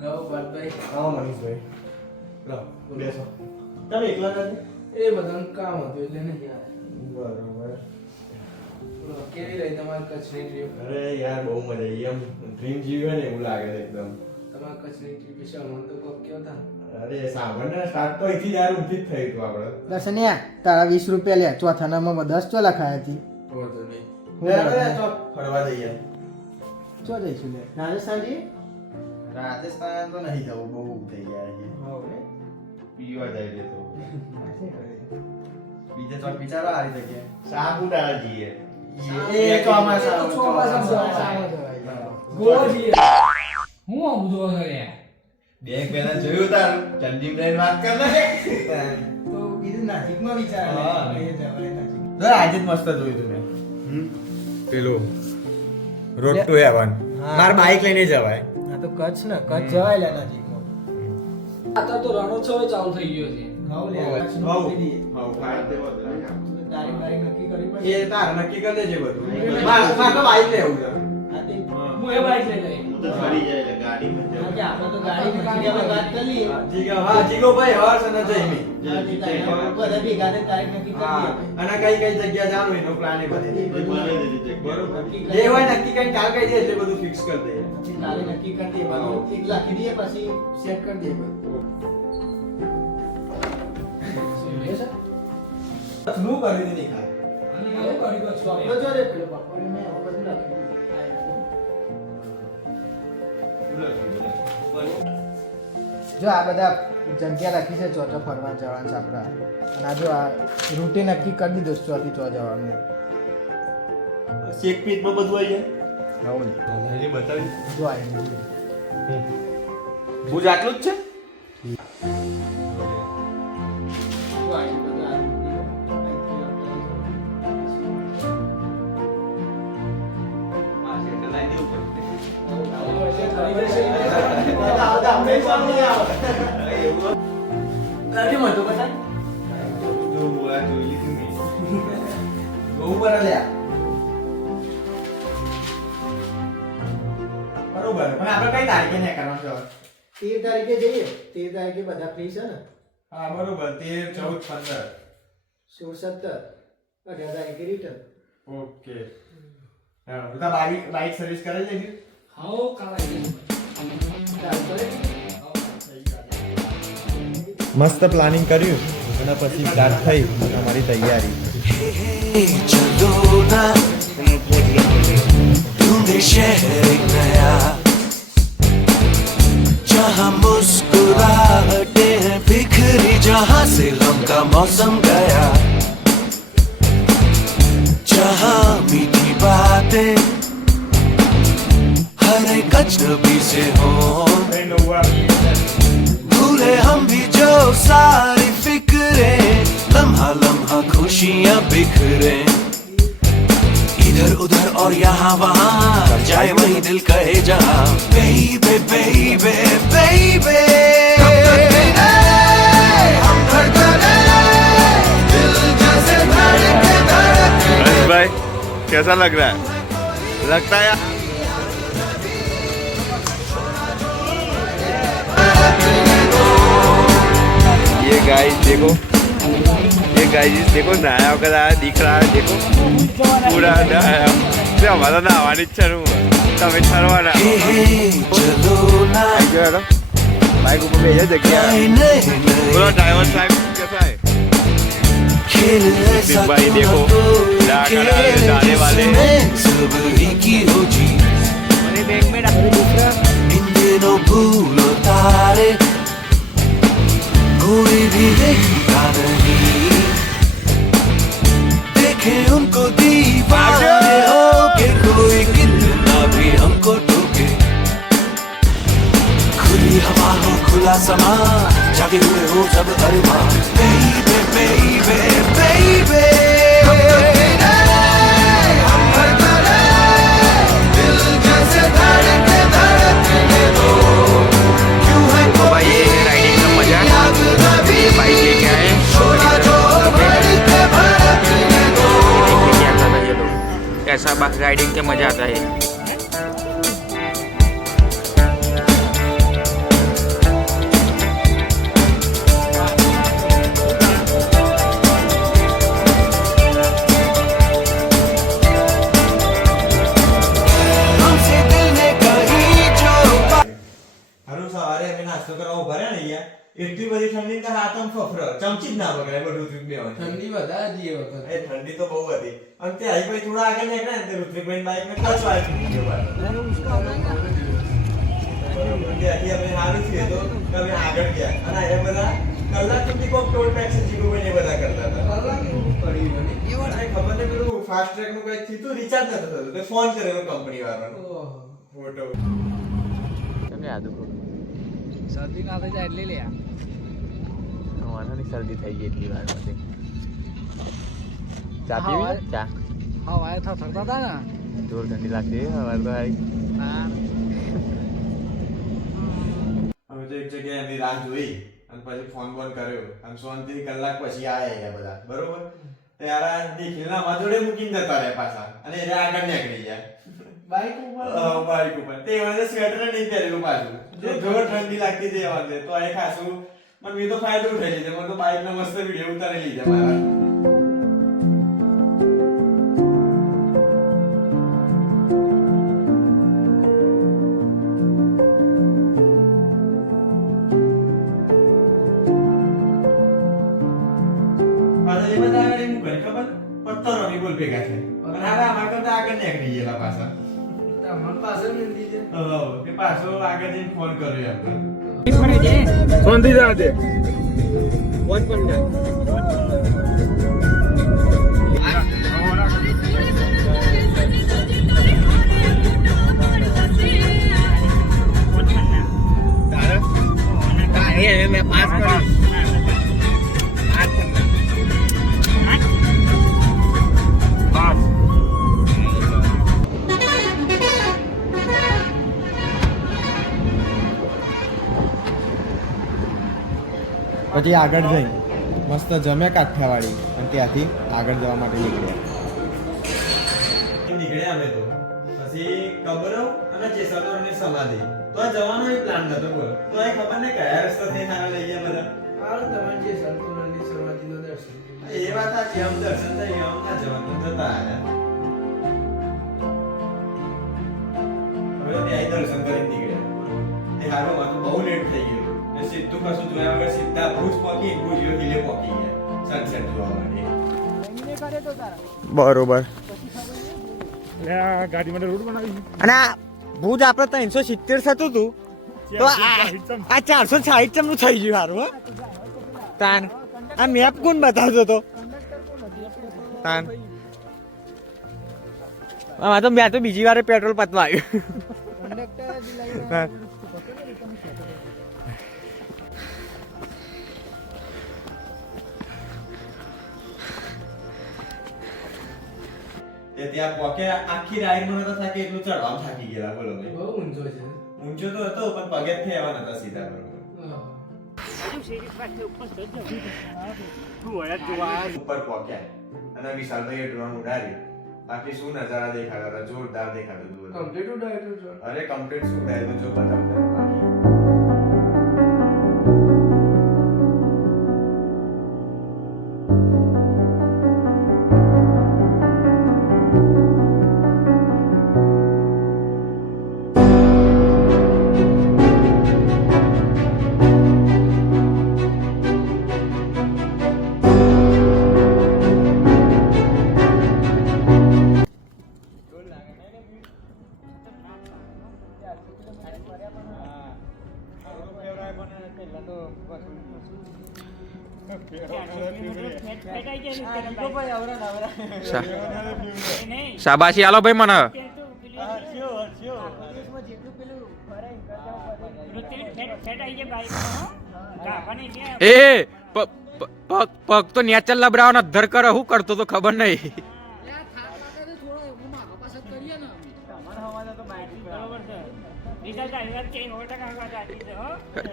હા મનીષભાઈ લો બેસો. તમે એકલા નથી? એ બધાનું કામ હતું એટલે નહીં આવ્યા. બરોબર. કેવી રહી તમારી કચ્છની ટ્રીપ? અરે યાર બહુ મજા આવી. એમ ડ્રીમ જીવ્યો ને એવું લાગે છે એકદમ. તમારી કચ્છની ટ્રીપ વિશે મને તો કોક કયો તા. અરે સાંભળ ને સ્ટાર્ટ તો અહીંથી યાર ઊંધી જ થઈ હતું આપણે. દર્શનિયા તારા 20 રૂપિયા લે. ચોથા નામમાં 10 ચો લખાયા હતી. વાંધો નહીં. તો ફરવા જઈએ. ચો જઈશું લે. રાજસ્થાનજી રાજસ્થાન તો નહીં જવું, બહુ થઈ ગયા છે. હવે પીવા જાય તો બીજે તો વિચારો આ રીતે કે સાપુતારા જઈએ. એ ચોમાસા ગોવા જઈએ. હું આ બધું કરે બે પહેલા જોયું તારું ચંદીમ લઈને વાત કર લે. તો બીજું નજીકમાં વિચાર હા. લે જવાય નજીક. તો આજે જ મસ્ત જોયું તું મેં. પેલું રોડ ટુ હેવન. હા. માર બાઈક લઈને જવાય. આ તો કચ્છ ને કચ્છ જવાય લે નજીકમાં. અત્યારે તો રણોત્સવ ચાલુ થઈ ગયો છે. હાવ લે કચ્છ નો હાવ. આપી દઈએ. હાવ, ફાઇલ તે વધે. તારીખ નક્કી કરવી પડશે. એ તાર નક્કી કરી દેજે બધું. માર તો બાઈક લેવું છે. આ તે હું એ બાઈક લઈ લઈ. આ કે આપણે તો ગાડી મૂકી દેવા વાત કરી લઈએ. જીગોભાઈ હર્ષ અને જયમી. આ તે તારીખ બધા ભેગા થઈને તારીખ નક્કી કરી હા. દઈએ. અને કઈ કઈ જગ્યા જવાનું એનો પ્લાન એ બધી બરોબર. નક્કી જે હોય નક્કી કઈ કાલ કહી દે એટલે બધું ફિક્સ કરી દઈએ. પછી કાલે નક્કી કરી દઈએ. બધું એક લખી દઈએ પછી સેટ કરી દઈએ બધું. શું કરી દીધી ખાલી? તો જો રે પેલો બાપાને મેં હવે બધું લખી દીધું. જો આ બધા જગ્યા રાખી છે ચોથો ફરવા જવાનું છે આપણા. અને આ જો આ રૂટીન નક્કી કરી દીધું છે ચોથી ચો જવાનું. શેક પીટમાં બધું આવી હવે જાય. બતાવી. જો આવી ગયું. ભુજ આટલું જ છે? જો આવી બધું આ ગાડીમાં તો બતાય. બરોબર. પણ આપણે કઈ તારીખે ને કરવાનું છે? 13 તારીખે જઈએ. 13 તારીખે બધા ફ્રી છે ને? હા બરોબર. 13, 14, 16, 17, 18 તારીખે રિટર્ન. 15. ઓકે. હા, બધા બાઈક સર્વિસ કરાવી લેજો. હાઉ કાલા. મસ્ત પ્લાનિંગ કર્યું અને પછી સ્ટાર્ટ થઈ અમારી તૈયારી. चलो ना ढूंढे शहर एक नया जहाँ मुस्कुराहटे हैं बिखरी जहाँ से गम का मौसम गया जहाँ मीठी बातें हर एक अजनबी से हो भूले हम भी जो सारी फिक्रे लम्हा लम्हा खुशियाँ बिखरे इधर उधर और यहाँ वहाँ जाए वहीं दिल कहे जहाँ बेबे बेबे बेबे भाई कैसा लग रहा है? लगता है ये गाइस देखो, ये गाइस देखो नहाया वगैरह आया दिख रहा है. देखो पूरा नहाया. हमारा नहाવાની ઈચ્છા નું તમે ઠરવાના चलो ना બાઈક ઉપર બેસે જગ્યા બોલો ડ્રાઈવર સાહેબ કેસા है? खेल ऐसा भाई देखो जाने वाले सब की हो जी इन दिनों भूलो तारे कोई भी देखता नहीं देखे उनको दीवाने हो के कोई कितना भी हमको टोके खुली हवा हो खुला समा जागे हुए हो सब अरमान बेबे बेबे बेबे भाई ये राइडिंग का मजा ये बाइक लेके आए क्या आता था ये लोग ऐसा राइडिंग के मजा आता है. નાસ્તો કરવા ઉભા રહ્યા ને અહીંયા એટલી બધી ઠંડી તો હાથ આમ ફફરો ચમચી જ ના પકડાય બધું ઋત્વિક બેવાનું ઠંડી વધારે હતી એ વખત. એ ઠંડી તો બહુ હતી અને તે આઈ ભાઈ થોડા આગળ નીકળ્યા ને તે ઋત્વિકભાઈ બાઈક ને કચ્છ આવી ગયો બાર ત્યાંથી અમે સારું થયું તો કે અમે આગળ ગયા અને એ બધા કલાક સુધી કોક ટોલ ટેક્સ જીગુભાઈ ને બધા કરતા હતા કલાક એવું પડ્યું મને. અને ખબર નહીં પેલું ફાસ્ટ ટ્રેક નું કઈ થયું રિચાર્જ નતો થતું તે ફોન કરેલો કંપની વાળાનો ઓહો. ફોટો તમને યાદ શરદી ના થઈ જાય એટલે લે વાંધો શરદી થઈ ગઈ એટલી વાર માટે ચા પીવી છે? ચા હા વાય થરતા હતા ને જોર ઠંડી લાગતી હવાર તો આવી અમે તો એક જગ્યાએ એમની રાહ જોઈ અને પછી ફોન બોન કર્યો અને શાંતિથી કલાક પછી આયા બધા બરોબર ત્યારે નિખિલના માં જોડે મૂકીને જતા રહ્યા પાછા અને એને આગળ નીકળી ગયા બાઈક ઉપર બાઈક ઉપર તે વાંધે સ્વેટર નહીં પહેરેલું પાછું જો જોર ઠંડી લાગતી તે વાંધે તો એ ખાસું મને મેં તો ફાયદો ઉઠાઈ લીધો મને તો બાઈકનો મસ્ત વિડીયો ઉતારી લીધા મારા પાછા એ બધા આગળ એમ કરે ખબર પથ્થરોની બોલ ભેગા થાય અને આમાં કરતા આગળ નીકળી ગયેલા પાછા તમારી પાસે મિલતી છે. કે પાછો આગળ જઈને ફોન કર્યો આપણે શાંતિ જવા દે પછી આગળ જઈ મસ્ત જમ્યા કાઠિયાવાડી અને ત્યાંથી આગળ જવા માટે નીકળ્યા અમે તો પછી કબરો અને જેસલતોરની સમાધિ તો આ જવાનો એ પ્લાન નતો બોલ તો એ ખબર ને કયા રસ્તા થઈ સારા લઈ ગયા બધા હાલ તમારે જે સંતોષની સમાધિનું દર્શન કર્યું. એ વાત સાચી આમ દર્શન થઈ ગયા આમ ના જવાનું જતા આવ્યા હવે ત્યાં દર્શન કરી નીકળ્યા એ હારોમાં તો બહુ લેટ થઈ ગયું ને સીધું કશું જોયા વગર સીધા ભુજ પહોંચી ભુજ હિલે પહોંચી ગયા સનસેટ જોવા માટે બરોબર ગાડી માટે રૂટ બનાવી અને આ ભુજ આપણે 370 થતું હતું તો આ 460 ચમનું થઈ ગયું હારું હો તાન આ મેપ કોણ બતાવતો તો તાન આ તો મેં તો બીજી વાર પેટ્રોલ પતવા આવ્યું ત્યાં પોકે આખી રાઈડ માં નતા થાકે એટલું ચડવામાં થાકી ગયેલા બોલો ભાઈ બહુ ઊંચો છે. ઊંચો તો હતો પણ પગે થી આવવા નતા સીધા બરોબર ઉપર પોક્યા અને વિશાલભાઈ ડ્રોન ઉડાડ્યું બાકી શું નજારા દેખાતા હતા જોરદાર દેખાતું હતું કમ્પ્લીટ ઉડાડ્યું છે. અરે કમ્પ્લીટ શું ઉડાડ્યું જો બતાવતા બાકી શાબાશી આલો ભાઈ મને એ પગ તો નેચર લબરાવાનો ધર કરે હું કરતો તો ખબર નહીં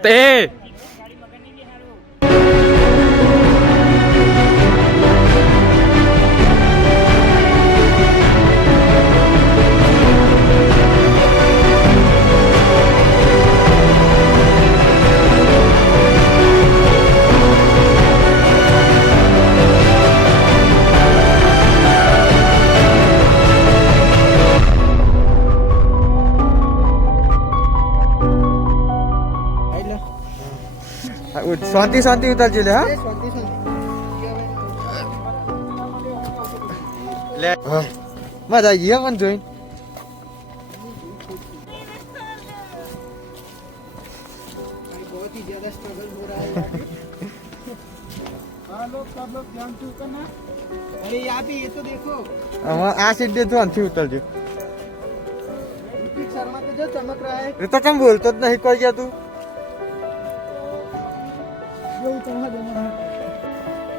તે શાંતિ શાંતિ ઉતારજે લે હા શાંતિ લે હા મજા આવી ગઈ પણ જોઈ बहुत ही ज्यादा स्ट्रगल हो रहा है हाँ लोग सब लोग ध्यान से उतरना अरे यहाँ पे ये तो देखो आ सीट दे ध्यान से उतरજો ऋतिक शर्मा तो जो चमक रहा है ये तो कम बोलतो જ નહીં કોઈ ગયા તું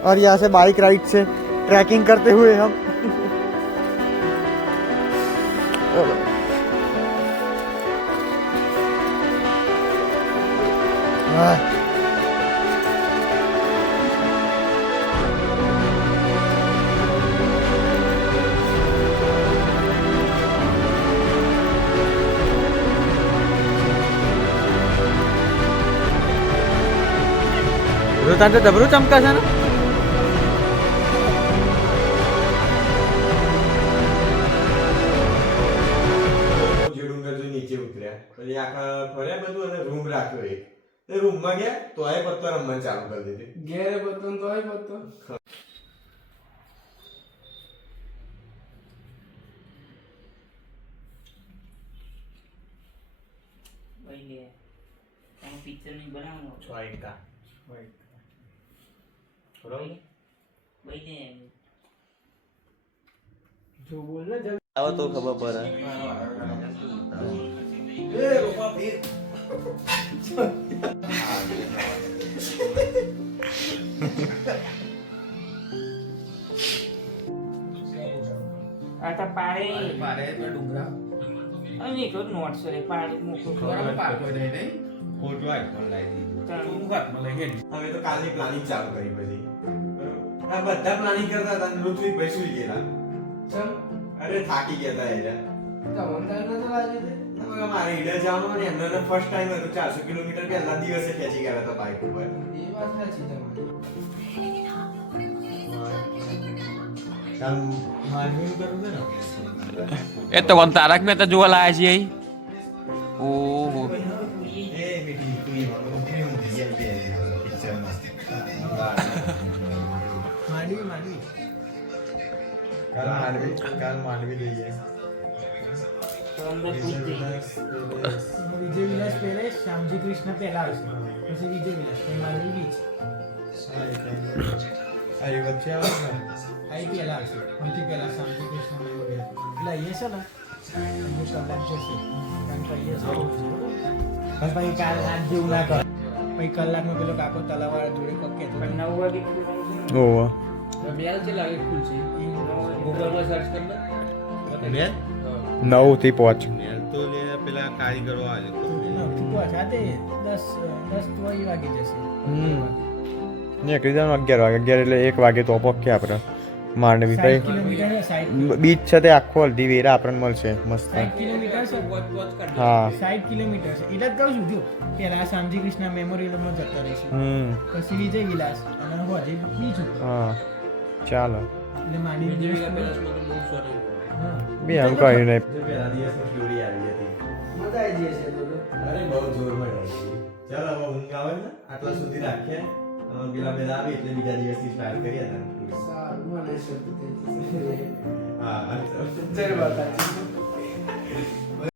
और यहाँ से बाइक राइड से ट्रैकिंग करते हुए हम તાર તો ડબરું ચમકા છે ને જે ડુંગર જો નીચે ઉતર્યા પછી આખા ફર્યા બધું અને રૂમ રાખ્યો એક એ રૂમમાં ગયા તો આ પત્તો રમવાનું ચાલુ કરી દીધી ઘેરે પત્તો ને તોય પત્તો પિક્ચર નહીં બનાવવાનો છોઈકા જો બોલ ને આવો તો ખબર પડે આ તો પાડે પાડે તો ડુંગરા અને એક નોટ છે પાડે મૂકો બરાબર પાડો નહીં નહીં ખોટું આઈફોન લાવી દીધું તું હાથમાં લઈ ગઈ હવે તો કાલની પ્લાનિંગ ચાલુ કરી પછી આ બધા પ્લાનિંગ કરતા હતા અને ઋત્વિક ભાઈ સુઈ ગયેલા ચમ અરે થાકી ગયા હતા એટલે તમન તો લાગી દે હવે મારે ઈડર જવાનું ને એમને ફર્સ્ટ ટાઈમ હતું 400 કિલોમીટર પહેલા દિવસે ખેંચી ગયા હતા બાઇક ઉપર એ વાત સાચી તમારી કાલ માર્કેટ કરવું છે ને એ તો વન તારક મહેતા જોવા લાયા છીએ ઓહો એ મીઠી તું મારું કેમ રિયલ બે પિક્ચરમાં માંડવી કાલ માંડવી લઈએ વિજય વિલાસ પહેલે શ્યામજી કૃષ્ણ પહેલા આવશે પછી વિજય વિલાસ પછી માંડવી બીચ આ વચ્ચે આવે ને આઈ પહેલા આવશે સૌથી પહેલા શ્યામજી કૃષ્ણ મેમોરિયલ એટલે અહીંયા છે ને અમુક કલાક જશે કારણ કે અહીંયા જવું છે બસ પછી કાલ આજ જેવું ના કર પછી કલાકનો પેલો કાકો તલાવાળા જોડે કકે તો 9 વાગે ખુલવાનું છે ઓહો બેલ છે લાગે ફૂલ છે ગૂગલ માં સર્ચ કર લે 9 થી 5 તો લે પેલા કારીગરો આવે પહોંચાતે 10 તો એ વાગી જશે નીકળી જવાનું 11 વાગે 11 એટલે 1 વાગે તો પહોંચ્યા આપણે માંડવી 60 ભાઈ કિલોમીટર છે 60 બીચ છે તે આખો અડધી વેરા આપણને મળશે મસ્ત 60 કિલોમીટર છે હા 60 કિલોમીટર છે એટલે જ કહું છું જો પેલા શ્યામજી કૃષ્ણ મેમોરિયલમાં જતા રહીશું પછી વિજય વિલાસ અને હોજે બીચ ઉપર હા ચાલો એટલે માંડી દિવસ બે આમ કઈ નહીં પેલા દિવસની સ્ટોરી આવી હતી મજા આવી જશે તો અરે બહુ જોરમાં આવી ચાલ હવે ઊંઘ આવે ને આટલા સુધી રાખીએ પેલા બધા આવી એટલે બીજા દિવસથી સ્ટાર્ટ કરીએ ને સારું મને શબ્દ હા જય માતાજી